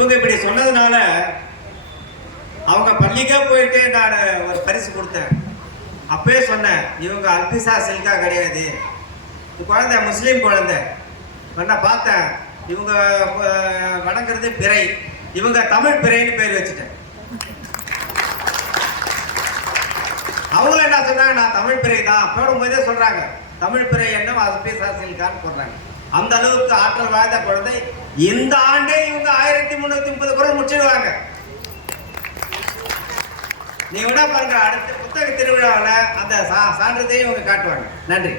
இவங்க இப்படி சொன்னதுனால அவங்க பள்ளிக்கே போயிட்டு நான் ஒரு பரிசு கொடுத்தேன். அப்பவே சொன்னேன், இவங்க அல்பிசா சில்கா கிடையாது, குழந்தை முஸ்லீம் குழந்தை. நான் பார்த்தேன் இவங்க வணங்குறது பிறை, இவங்க தமிழ் பிறைன்னு பேர் வச்சுட்டேன். அவங்களும் என்ன சொன்னாங்க, நான் தமிழ் பிறை தான் போடும்போதே சொல்றாங்க, தமிழ் பிறை என்ன அல்பிசா சில்கான்னு போடுறாங்க. அந்த அளவுக்கு ஆற்றல் வாய்ந்த குழந்தை. இந்த ஆண்டே இவங்க 1330 குரல் முடிச்சிடுவாங்க. நீங்க விட பாருங்க, அடுத்த புத்தக திருவிழாவில் அந்த சான்றிதழையும் இவங்க காட்டுவாங்க. நன்றி.